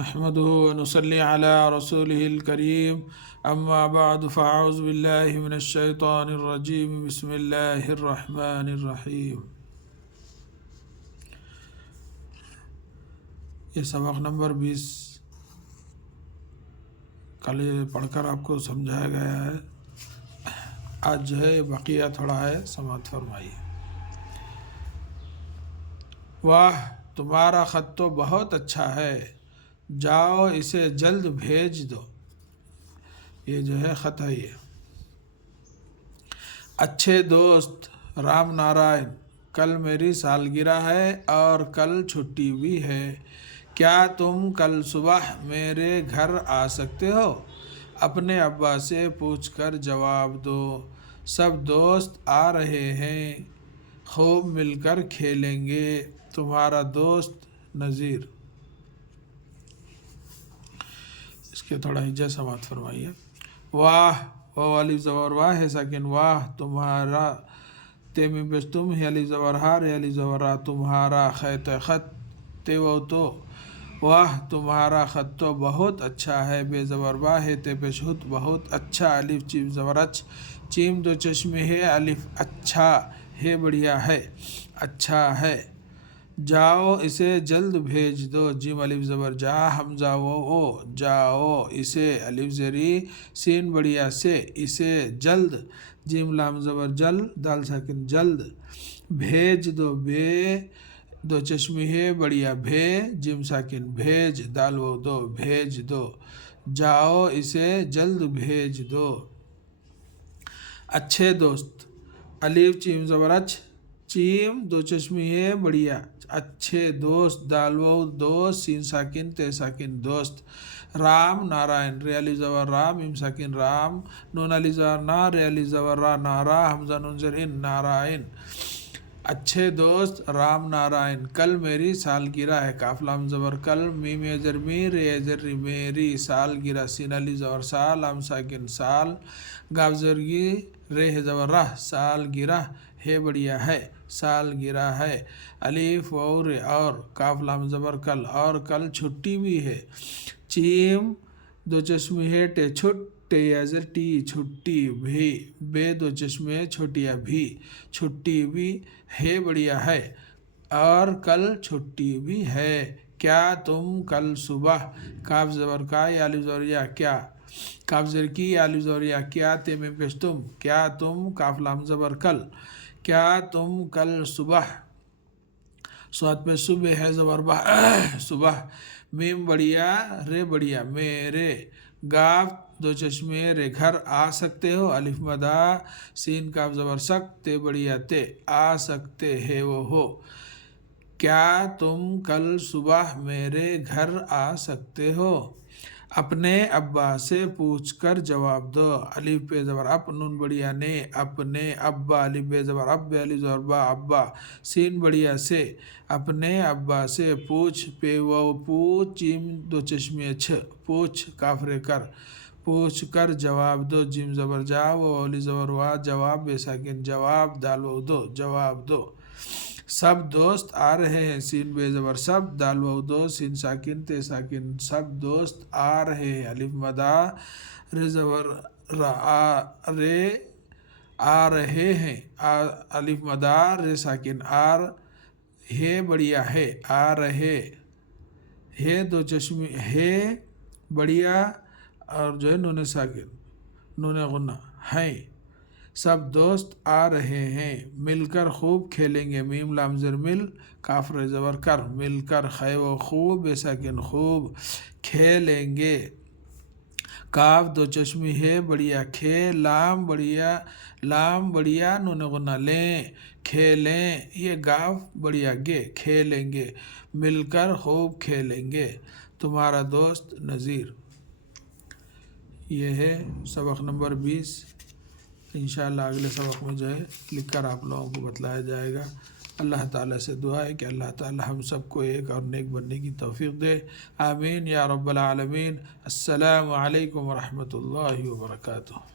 نحمده ونصلي على رسوله الكريم أما بعد فأعوذ بالله من الشيطان الرجيم بسم الله الرحمن الرحيم۔ یہ سبق نمبر 20 کل پڑھ کر آپ کو سمجھایا گیا ہے، آج جو ہے بقیہ تھوڑا ہے، سماعت فرمائیے۔ واہ تمہارا خط تو بہت اچھا ہے، جاؤ اسے جلد بھیج دو۔ یہ جو ہے خط ہے یہ۔ اچھے دوست رام نارائن، کل میری سالگرہ ہے اور کل چھٹی بھی ہے، کیا تم کل صبح میرے گھر آ سکتے ہو؟ اپنے ابا سے پوچھ کر جواب دو، سب دوست آ رہے ہیں، خوب مل کر کھیلیں گے، تمہارا دوست نذیر۔ اس کے تھوڑا ہجا سماعت فرمائیے۔ واہ او الف زبر واہ ہے ساکن، واہ تمہارا تے میں پیش تم ہے الف زبر ہار ہے الف زبر را، تمہارا خط خط تے وہ تو، واہ تمہارا خط تو بہت اچھا ہے، بے زبر با ہے تے پیش ہت بہت اچھا، الف چیم زبر اچ، چیم دو چشمے ہے، الف اچھا ہے بڑھیا ہے، اچھا ہے، جاؤ اسے جلد بھیج دو، جیم الف زبر جا حمزہ و او، جاؤ اسے، الف زری سین بڑھیا سے، اسے جلد، جیم لام زبر جل دال ساکن جلد، بھیج دو، بے دو چشمی ہے بڑھیا بھے، جیم ساکن بھیج دال و دو بھیج دو، جاؤ اسے جلد بھیج دو۔ اچھے دوست الف چیم زبر اچ، چیم دو چشمی ہے بڑھیا، اچھے دوست دال و دوست سین ساکن تے ساکن دوست، رام نارائن رے الف زبر رام ام ساکن رام، نون الف زبر نا رے الف زبر را نارا حمزہ نون زر ان نارائن، اچھے دوست رام نارائن، کل میری سالگرہ ہے، کاف لام زبر کل میم ازر می رے ازر میری، سالگرہ سین الف زبر سال لام ساکن سال، گاف زرگی رے زبر رہ، سالگرہ ہے بڑھیا ہے، سالگرہ ہے، الف اور اور، کاف لام زبر کل اور کل چھٹی بھی ہے، چیم دو چشمی ہے ٹے چھٹ ٹے ازر ٹی چھٹی بھی، بے دو چشمے چھوٹیا بھی، چھٹی بھی ہے بڑھیا ہے، اور کل چھٹی بھی ہے، کیا تم کل صبح، کاف زبر کا یا الف زبر یا کیا، کاف زر کی یا الف زبر یا کیا تے میں پیش تم، کیا تم کاف لام زبر کل، کیا تم کل صبح، صوت پہ صبح ہے زبر بہ صبح، میم بڑھیا رے بڑھیا میرے، گاف دو چشمے رے گھر آ سکتے ہو، الف مدا سین کاف زبر سک تے بڑھیا تے، آ سکتے ہے وہ ہو، کیا تم کل صبح میرے گھر آ سکتے ہو؟ اپنے ابا سے پوچھ کر جواب دو، الف بے زبر اپ نون بڑھیا نے، اپنے ابا الف بے زبر اب بے الف زبر با ابا سین بڑھیا سے، اپنے ابا سے پوچھ پے و پوچھ جیم دو چشمی چھ پوچھ کاف رے کر، پوچھ کر جواب دو، جیم زبر جا و الف زبر وا جواب بے ساکن جواب دال و دو جواب دو، سب دوست آ رہے ہیں، سین بے زبر سب دال و دو سین ساکن تے ساکن، سب دوست آ رہے ہیں، الف مدا رے زبر رے آ رہے ہیں، الف مدا رے ساکن آر ہے بڑھیا ہے، آ رہے ہے دو چشمی ہے بڑھیا، اور جو ہے نون ساکن نون غنہ ہیں، سب دوست آ رہے ہیں، مل کر خوب کھیلیں گے، میم لام زر مل کاف رے زبر کر، مل کر خے و خوب بے ساکن خوب، کھیلیں گے، کاف دو چشمی ہے بڑھیا کھے، لام بڑھیا نون غنہ لیں، کھیلیں، یہ گاف بڑھیا گے، کھیلیں گے، مل کر خوب کھیلیں گے، تمہارا دوست نذیر۔ یہ ہے سبق نمبر 20، انشاءاللہ اگلے سبق میں جو ہے لکھ کر آپ لوگوں کو بتلایا جائے گا۔ اللہ تعالیٰ سے دعا ہے کہ اللہ تعالیٰ ہم سب کو ایک اور نیک بننے کی توفیق دے، آمین یا رب العالمین۔ السلام علیکم ورحمۃ اللہ وبرکاتہ۔